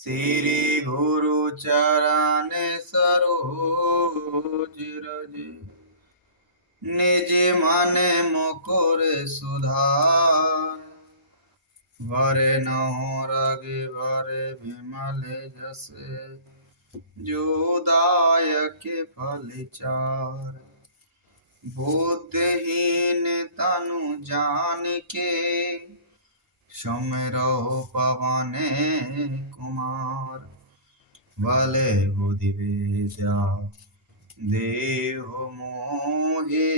श्री गुरु चरण सरोज रज निज मन मुकुर सुधार। वरनहुँ रघुबर विमल जस जो दायक फल चार। बुद्धिहीन तनु जानिके सुमिरौ पवन कुमार। बल बुद्धि विद्या देहु मोहि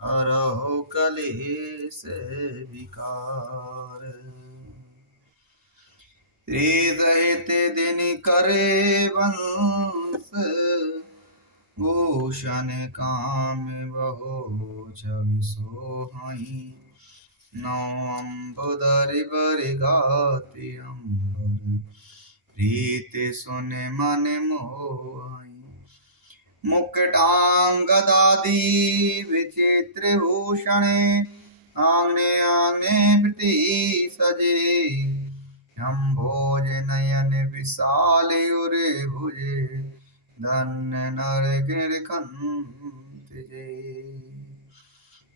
हरहु कलेश विकार। हृदयत दिन करे वंश भूषण काम बहु सोहाई। नौ अम्बुदरि बरगाति अम्बर प्रीति सुन मन मोहाई। मुकुटांगदादि विचित्र भूषण आंगने आंगने प्रति सजे। अम्भोज नयन विशाल उर भुज धन्य नर गिरकंत जे।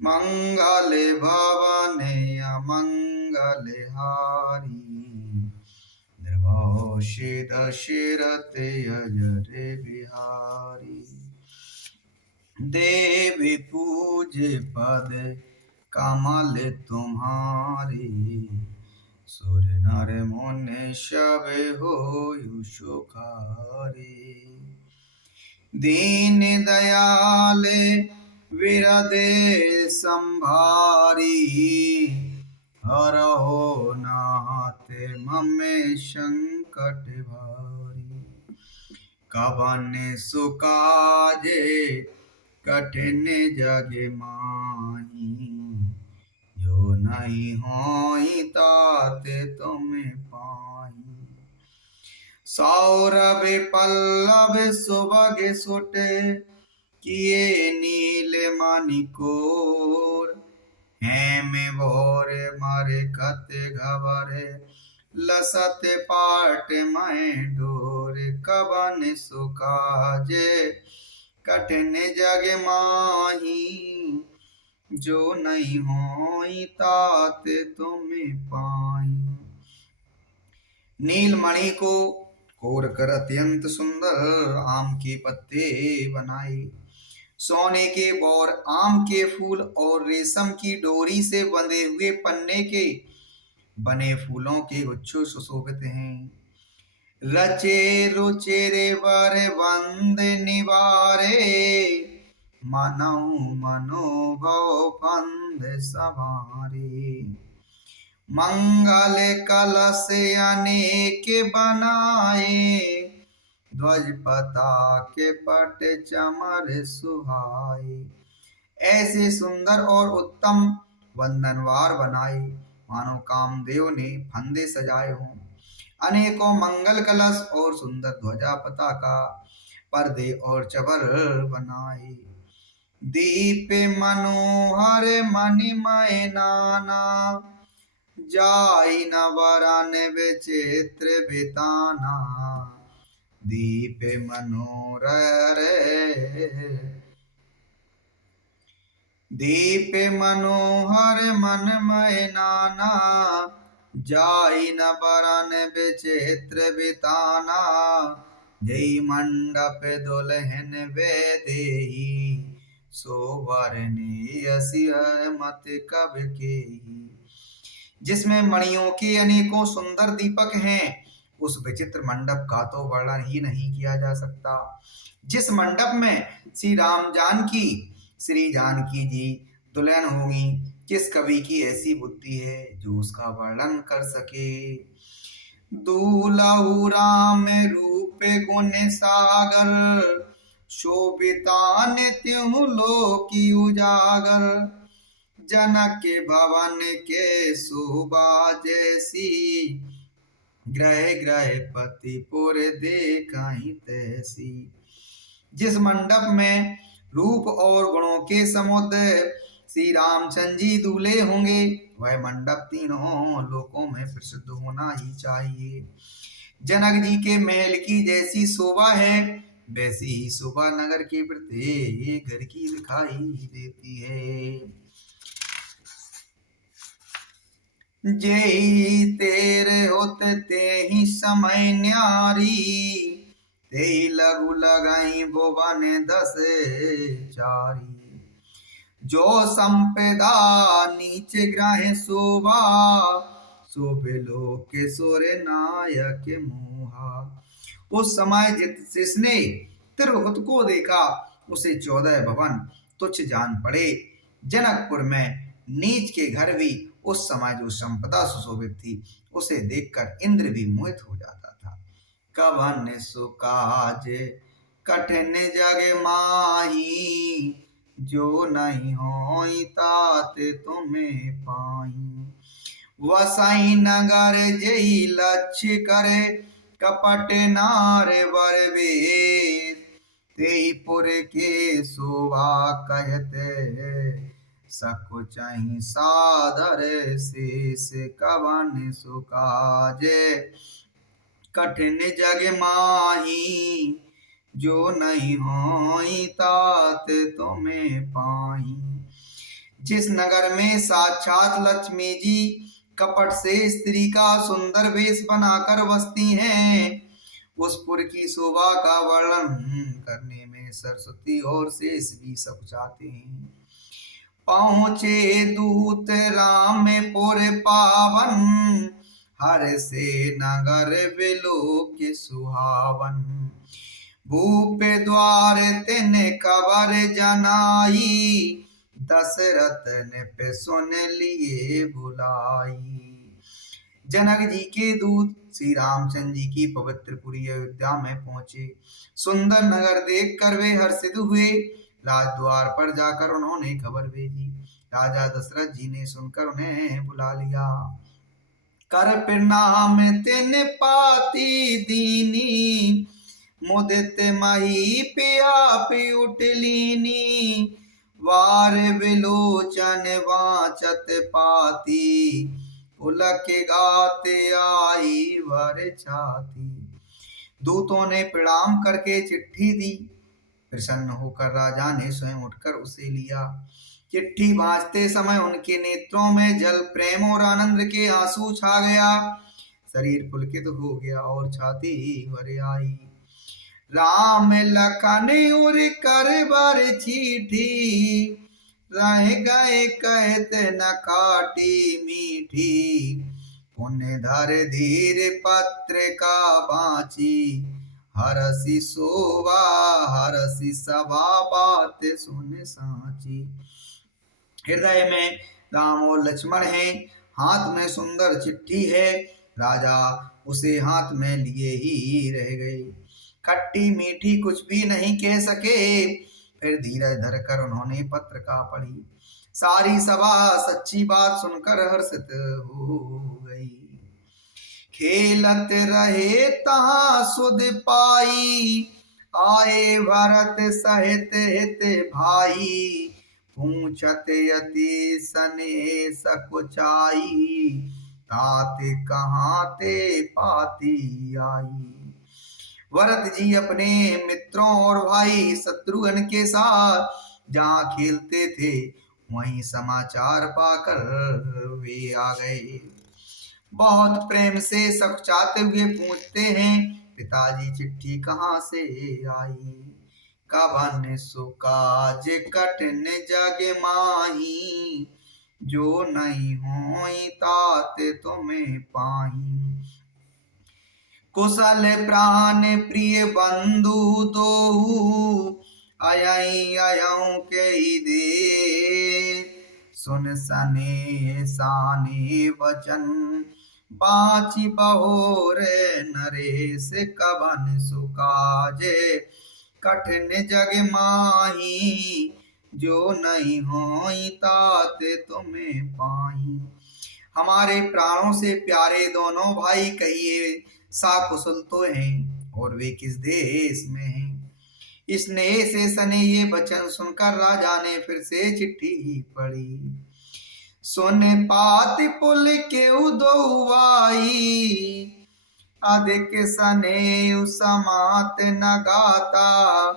मंगल भवन अमंगल हारी द्रवहुषि दशरथ अजर बिहारी। देवी पूज्य पद कमल तुम्हारी सुर नर मुनि सब होयु सुखारी। दीन दयाल विरदे संभारी हरहु नाथ मम संकट भारी। कवन सुकाजे कठिन जग माही जो नहीं होई तात तुम पाई। सौरभ पल्लव सुभग सुट किए नील मणिकोर। हेम भोर मरकत घबर लसत पाट मैं डोर। कवन सुकाजे कठिन जग माही जो नहीं होई तात तुम पाई। नीलमणि को कोर कर अत्यंत सुंदर आम के पत्ते बनाए। सोने के बौर आम के फूल और रेशम की डोरी से बंधे हुए पन्ने के बने फूलों के गुच्छों सुशोभित हैं। रचे रुचे रे वर बंद निवारे मनऊ मनोभव फंद सवारे। मंगल कलश अनेक बनाए ध्वज पताके पट चमर सुहाए। ऐसे सुंदर और उत्तम वंदनवार बनाए मानो कामदेव ने फंदे सजाए हों। अनेकों मंगल कलश और सुंदर ध्वजा पताका पर्दे और चबर बनाए। दीप मनोहर मणिमय नाना जाई न वरन विचित्र बिताना। दीप मनोहर दीप मनोहर मनमय नाना जाई न बरन विचित्र बिताना। जय मंडप दुल्हन वेदेही सोवरनी यसी मत कब केही। जिसमें मणियों के अनेकों सुंदर दीपक हैं उस विचित्र मंडप का तो वर्णन ही नहीं किया जा सकता। जिस मंडप में श्री जानकी जी दुल्हन होंगी, किस कवि की ऐसी बुद्धि है जो उसका वर्णन कर सके। दूलहु राम रूप गुण सागर शोभिता नित्यु लोकी उजागर। जनक भवन के शोभा जैसी ग्रह ग्रह पतिपुर देखहि तैसी। जिस मंडप में रूप और गुणों के समुद्र श्री रामचंद्र जी दूल्हे होंगे वह मंडप तीनों लोकों में प्रसिद्ध होना ही चाहिए। जनक जी के महल की जैसी शोभा है, वैसी ही शोभा नगर के प्रत्येक घर की दिखाई देती है। जेहि तेरे होते ते ही समय न्यारी, ते ही लघु लगाई भुवन दस चारी। जो संपदा नीचे ग्राहे शोभा, शोभे लोक के सोरे नायक मोहा। उस समय जिसने तिरहुत को देखा, उसे 14 भवन तुच्छ जान पड़े। जनकपुर में नीच के घर भी उस समय जो संपदा सुशोभित थी, उसे देखकर इंद्र भी मोहित हो जाता था। कवन सुकाज कठिन जग माही, जो नहीं होई तात तुम्हें पाई। वसई नगर जेहि लक्ष्य करे, कपट नार बर वेद। तेहि पुर के शोभा कहते, सकुचहि सादर शेष। कवन सुकाज कठिन जग माही, जो नहीं होई तात तुम्हें पाई। जिस नगर में साक्षात लक्ष्मी जी कपट से स्त्री का सुंदर वेश बनाकर बसती हैं, उस पुर की शोभा का वर्णन करने में सरस्वती और शेष भी सब चाहते हैं। पहुँचे दूत राम पुर पावन, हर से नगर बिलोक सुहावन। भूप द्वार तिन कबर जनाई, दशरथ ने पे सुन लिए बुलाई। जनक जी के दूत श्री रामचंद्र जी की पवित्रपुरी अयोध्या में पहुंचे। सुंदर नगर देखकर वे हर्षित हुए। राजद्वार पर जाकर उन्होंने खबर भेजी। राजा दशरथ जी ने सुनकर उन्हें बुला लिया। कर प्रणाम तिन पाती दीनी, मुदित मही पिया उठलीनी। वार विलोचन वाचत पाती, पुलक गाते आई वर छाती। दूतों ने प्रणाम करके चिट्ठी दी। प्रसन्न होकर राजा ने स्वयं उठकर उसे लिया। चिट्ठी भांजते समय उनके नेत्रों में जल प्रेम और आनंद के आंसू छा गया। शरीर पुलकित हो गया और छाती भर आई। राम लखन उर कर बर चीठी, रह गए कहते न काटी मीठी। पुण्य धर धीर पत्र का बाची, हरसि शोभा हरसि सभा बात सुन साची। हृदय में राम और लक्ष्मण हैं, हाथ में सुंदर चिट्ठी है। राजा उसे हाथ में लिए ही रह गए। खट्टी मीठी कुछ भी नहीं कह सके। फिर धीरज धरकर उन्होंने पत्र का पढ़ी। सारी सभा सच्ची बात सुनकर हर्षित हो गई। खेलत रहे तहाँ सुध पाई, आए भरत सहित हित भाई। पूछत यति सने सकुचाई, तात कहाँ ते पाती आई। भरत जी अपने मित्रों और भाई शत्रुघ्न के साथ जहाँ खेलते थे, वहीं समाचार पाकर वे आ गए। बहुत प्रेम से सकुचाते हुए पूछते हैं, पिताजी चिट्ठी कहाँ से आई। कवन सुकाज कठिन जग माही, जो नहीं होई तात तुम्हें पाही। कुशल प्राण प्रिय बंधु दोहु, अयई अयऊ के दे। सुन सने साने वचन, बाची बहोर नरेश। कवन सुकाज कठिन जग माही, जो नहीं होई तात तुम्हें पाई। हमारे प्राणों से प्यारे दोनों भाई कहिए साकुशल तो हैं, और वे किस देश में हैं। स्नेह से सने ये वचन सुनकर राजा ने फिर से चिट्ठी पढ़ी। सुन पात पुल के उदोवाई, अधिक सनेयु समात न गाता,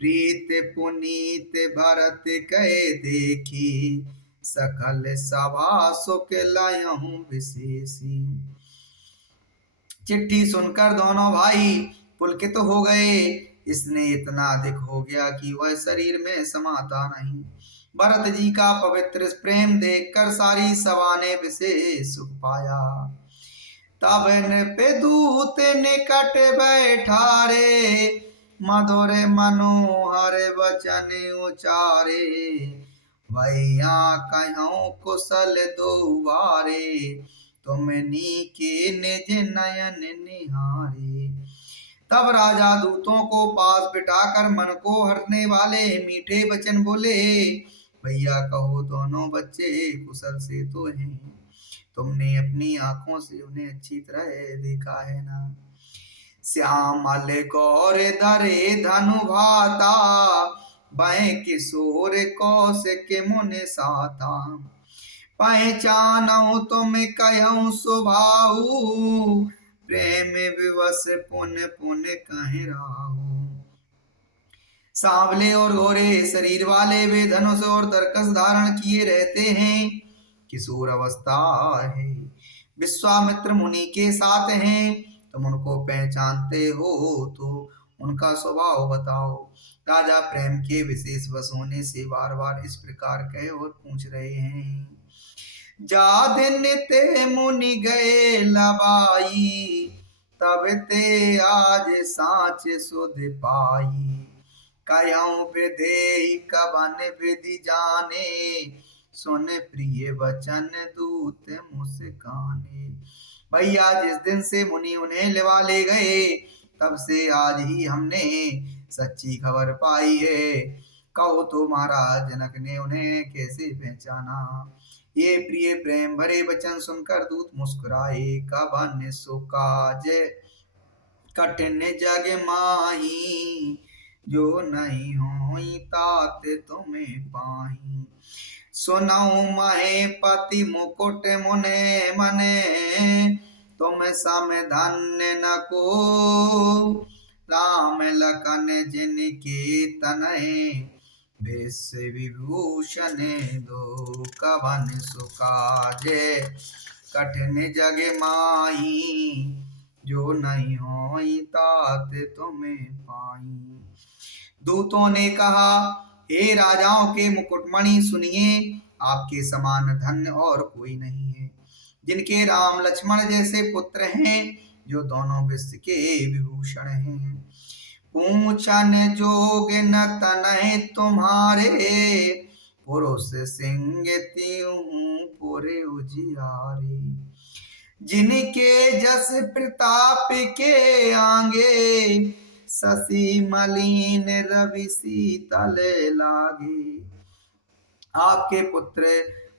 प्रीत पुनीत भरत कहे देखी, सकल सभा सुख लयहु विशेषी। चिट्ठी सुनकर दोनों भाई पुलकित हो गए। इसने इतना अधिक हो गया कि वह शरीर में समाता नहीं। भरत जी का पवित्र प्रेम देखकर सारी सभा ने विशेष सुख पाया। तब नृपदूत निकट बैठारे, मधुर मनोहर वचन उचारे, भैया कहूँ कुशल दोबारे, तुमनी के निज नयन निहारे। तब राजा दूतों को पास बिठाकर मन को हरने वाले मीठे वचन बोले, भैया कहो दोनों बच्चे कुशल से तो हैं, तुमने अपनी आंखों से उन्हें अच्छी तरह देखा है ना। श्यामल गौर धरे धनु भाता, भय किशोर कौशिक मुन साता, पहचानऊ तुम कहूँ सुभाऊ, प्रेम विवश पुन पुन कह राहु। सांवले और गोरे शरीर वाले वे धनुष और तरकस धारण किए रहते हैं, किशोर अवस्था है, विश्वामित्र मुनि के साथ हैं, तुम उनको पहचानते हो तो उनका स्वभाव बताओ। राजा प्रेम के विशेष वश होने से बार बार इस प्रकार कहे और पूछ रहे हैं। जा दिन ते मुनि गए लबाई, तब ते आज साँच सुध पाई, कयऊँ विधेहि कवन विधि जाने, सुन प्रिय वचन दूत मुस्काने। भैया जिस दिन से मुनि उन्हें लिवा ले गए, तब से आज ही हमने सच्ची खबर पाई है। कहो तो महाराज जनक ने उन्हें कैसे पहचाना। ये प्रिय प्रेम भरे वचन सुनकर दूत मुस्कुराए, कवन सो काज कठिन जग माही, जो नहीं होई तात तुम्हें पाही। सुनऊ महे पति मुकुट मुने मने, तुम सम धन्य न को, राम लखन जिनके तनय, विश्व विभूषण दो कवन सुकाज कठिन जग माही, जो नहीं होई तात तुम्हें पाई। दूतों ने कहा, हे राजाओं के मुकुटमणि सुनिए, आपके समान धन्य और कोई नहीं है, जिनके राम लक्ष्मण जैसे पुत्र हैं, जो दोनों विश्व के विभूषण हैं। पूछन जोग न तनय तुम्हारे, पुरुष सिंह त्यों पुरे उजियारे। जिनके जस प्रताप के आगे, शशि मलिन रवि शीतल लागे। आपके पुत्र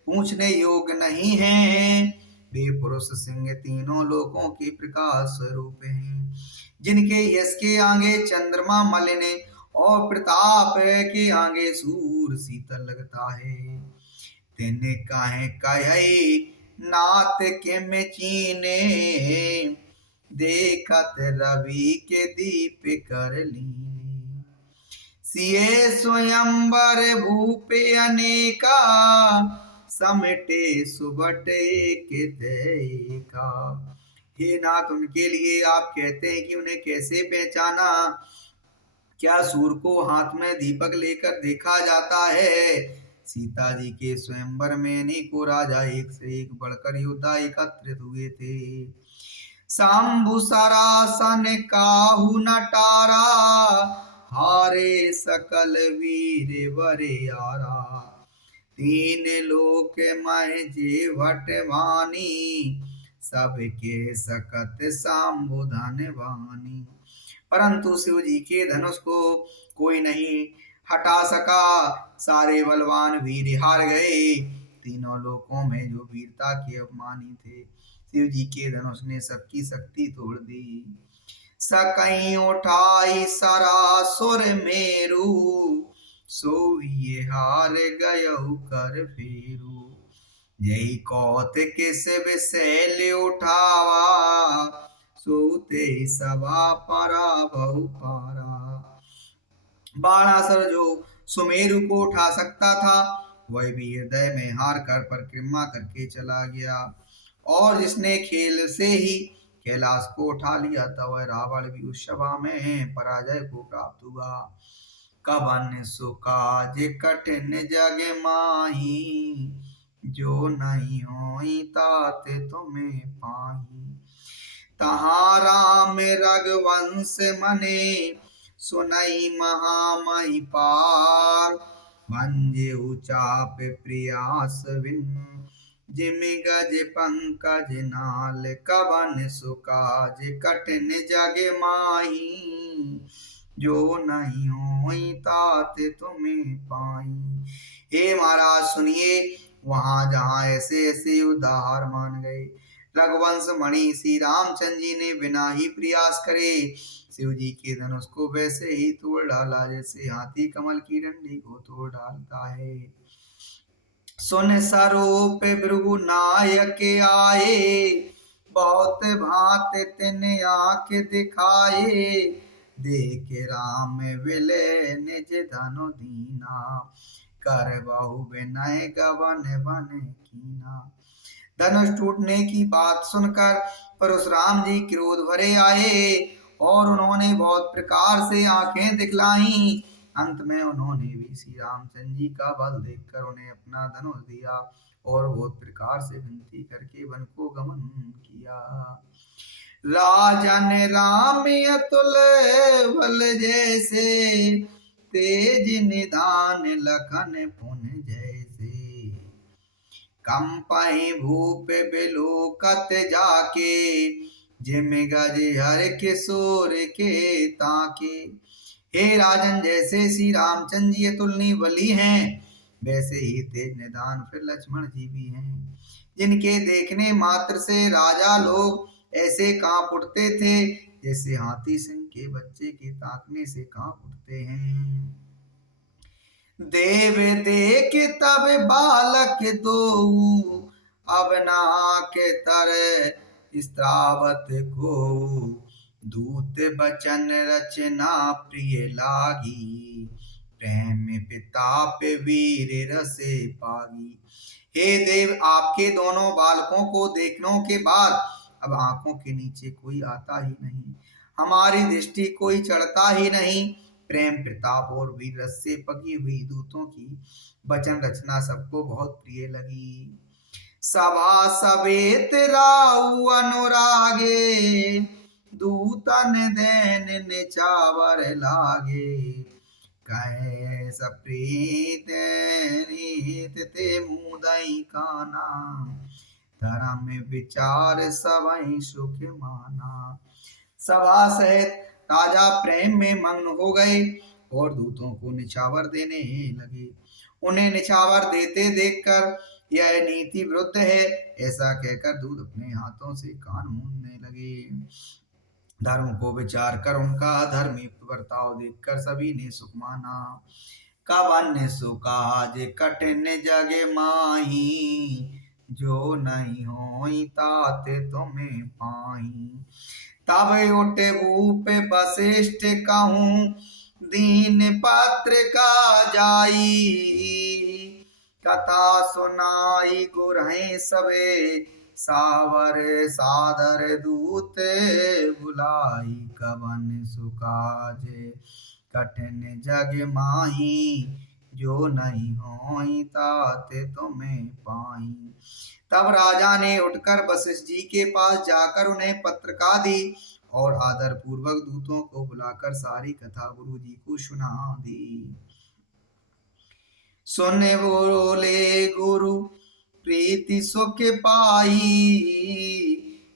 पूछने योग्य नहीं हैं, वे पुरुष सिंह तीनों लोकों के प्रकाश स्वरूप हैं, जिनके यश के आगे चंद्रमा मलिन और प्रताप के आगे सूर्य शीतल लगता है। तिन काहे कहे नाथ के में चीने, देखत रवि के दीप कर लीने। सिए स्वयंवर भूपे अनेका, समेटे सुबटे के का। हे नाथ, उनके लिए आप कहते हैं कि उन्हें कैसे पहचाना। क्या सूर्य को हाथ में दीपक लेकर देखा जाता है। सीता जी के स्वयंवर में अनेकों राजा एक से एक बढ़कर योद्धा एकत्रित हुए थे। शंभु सरासन काहू नटारा, हारे सकल वीर वरियारा। तीन लोक मह जे भटवानी, सबके सकत शंभु धनवानी। परंतु शिव जी के धनुष को कोई नहीं हटा सका। सारे बलवान वीर हार गए। तीनों लोकों में जो वीरता के अभिमानी थे, शिव जी के धनुष ने सबकी शक्ति तोड़ दी। सकई उठाई सरासुर मेरु, सोइए हार गयउ कर फेरु। यही कौत किस विशैल उठावा, सोते सभा परा बहु पारा। बाणासुर जो सुमेरु को उठा सकता था, वह भी हृदय में हार कर परिक्रमा करके चला गया। और जिसने खेल से ही कैलाश को उठा लिया था, वह रावण भी उस सभा में पराजय को प्राप्त हुआ। कवन सो काज कठिन जग माही, जो नहीं होई ताते तुम्हें पाही। तहाँ राम रघुवंश मने, सुनई महामहि पार। भंजेउ चाप प्रयास बिन, जिम गज पंकज नाल। कवन सो काज कठिन जग माही, जो नहीं होई ताते तुम्हें पाई। हे महाराज सुनिए, वहां जहां ऐसे ऐसे उद्धार मान गए, रघुवंश मणि श्री रामचंद्र जी ने बिना ही प्रयास करे शिव जी के धनुष को वैसे ही तोड़ डाला, जैसे हाथी कमल की डंडी को तोड़ डालता है। सुन सरूप भृगु नायक आए, बहुत भांत तिन आंख दिखाए। देख राम विले निज धनु दीना, कर बहु विनय गवन बन कीना। धनुष टूटने की बात सुनकर परशुराम जी क्रोध भरे आए और उन्होंने बहुत प्रकार से आंखें दिखलाई। अंत में उन्होंने भी श्री रामचंद्र जी का बल देखकर उन्हें अपना धनुष दिया और बहुत प्रकार से विनती करके वन को गमन किया। राजन राम अतुल बल जैसे, तेज निधान लखन पुन जैसे। कंपहि भूप बिलोकत जाके, जिम गज हर किशोर के ताके। हे राजन, जैसे श्री रामचंद्र जी अतुलनीय बली हैं, वैसे ही तेज निदान फिर लक्ष्मण जी भी हैं, जिनके देखने मात्र से राजा लोग ऐसे कांप उठते थे जैसे हाथी सिंह के बच्चे के ताकने से कांप उठते हैं। देव देख तब बालक दो, अब नाक तर स्त्रावत को। दूत बचन रचना प्रिय लागी, प्रेम पिताप वीर रसे पागी। हे देव, आपके दोनों बालकों को देखने के बाद अब आंखों के नीचे कोई आता ही नहीं, हमारी दृष्टि कोई चढ़ता ही नहीं। प्रेम प्रताप और वीर रस से पकी हुई दूतों की वचन रचना सबको बहुत प्रिय लगी। सभा सवेत राउ अनुरागे, दूतन देन निचावर लागे। कहे सप्रीत नीत ते मुदई काना, धर्म विचार सबई सुख माना। सभा सहित राजा प्रेम में मग्न हो गए और दूतों को निछावर देने लगे। उन्हें निछावर देते देखकर यह नीति विरुद्ध है ऐसा कहकर दूत अपने हाथों से कान मूंदने लगे। धर्म को विचार कर उनका धर्मी बर्ताव देखकर सभी ने सुख माना। कवन सो काज कठिन जग माही, जो नहीं होई ताते तुम्हें पाई। तब उठ भूप वशिष्ठ कहूँ, दीन पत्र का जाई। कथा सुनाई गुरहें सबे, सावर सादर दूत बुलाई। कवन सो काज कठिन जग माही, जो नहीं होई ताते तुम्हें पाई। तब राजा ने उठकर वशिष्ठ जी के पास जाकर उन्हें पत्रिका दी और आदर पूर्वक दूतों को बुलाकर सारी कथा गुरु जी को सुना दी। सुन बोले गुरु प्रीति सुख पाई,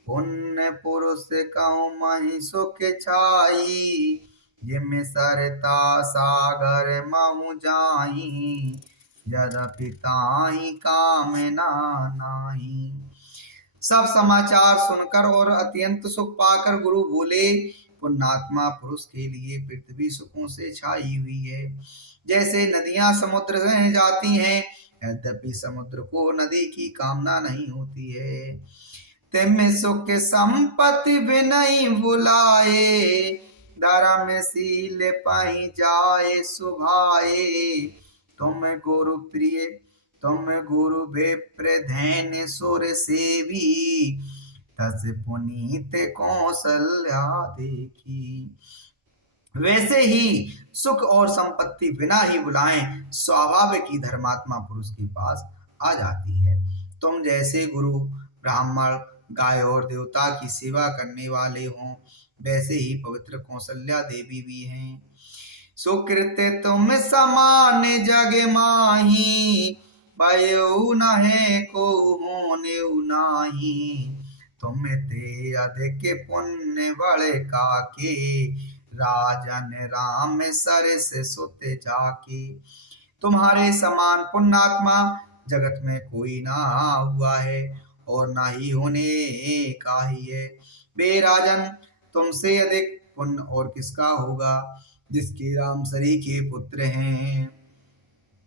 पुण्य पुरुष कहूँ मही सुख छाई। जिम सरता सागर महु जाई, यद्यपि ताहि कामना नाही। सब समाचार सुनकर और अत्यंत सुख पाकर गुरु बोले, पुण्यात्मा पुरुष के लिए पृथ्वी सुखों से छाई हुई है, जैसे नदियां समुद्र में जाती हैं, यद्यपि समुद्र को नदी की कामना नहीं होती है। तिम सुख संपत्ति भी नहीं बुलाए, धर्मशील पहि जाए सुभाए। तुम गुरु प्रिय तुम गुरु विप्र धैन्य सुर सेवी, तस पुनीत कौशल्या देखी। वैसे ही सुख और संपत्ति बिना ही बुलाएं स्वाभाविक ही धर्मात्मा पुरुष के पास आ जाती है। तुम जैसे गुरु ब्राह्मण गाय और देवता की सेवा करने वाले हों, वैसे ही पवित्र कौशल्या देवी भी हैं। सुकृत तुम समान जग माही, भयो नहे को होने नाही। तुम ते अधिक पुण्य बड़े काके, राजन राम सरस सुत जाके। तुम्हारे समान पुण्यात्मा जगत में कोई ना हुआ है और ना ही होने का ही है। बे राजन, तुमसे अधिक पुण्य और किसका होगा, जिसके राम सरी के पुत्र हैं।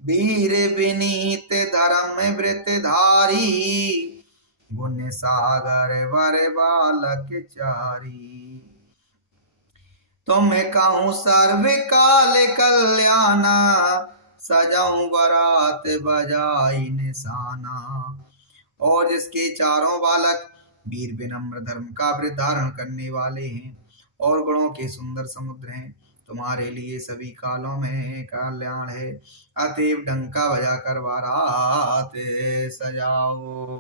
वीर विनीत धर्म व्रत धारी, गुण सागर वर बालक चारी। तुम कहूँ सर्व काल कल्याणा, सजाऊं बरात बजाई निशाना। और जिसके चारों बालक वीर विनम्र धर्म का व्रत धारण करने वाले हैं और गुणों के सुंदर समुद्र हैं, तुम्हारे लिए सभी कालों में कल्याण है। अतएव डंका बजाकर बारात सजाओ।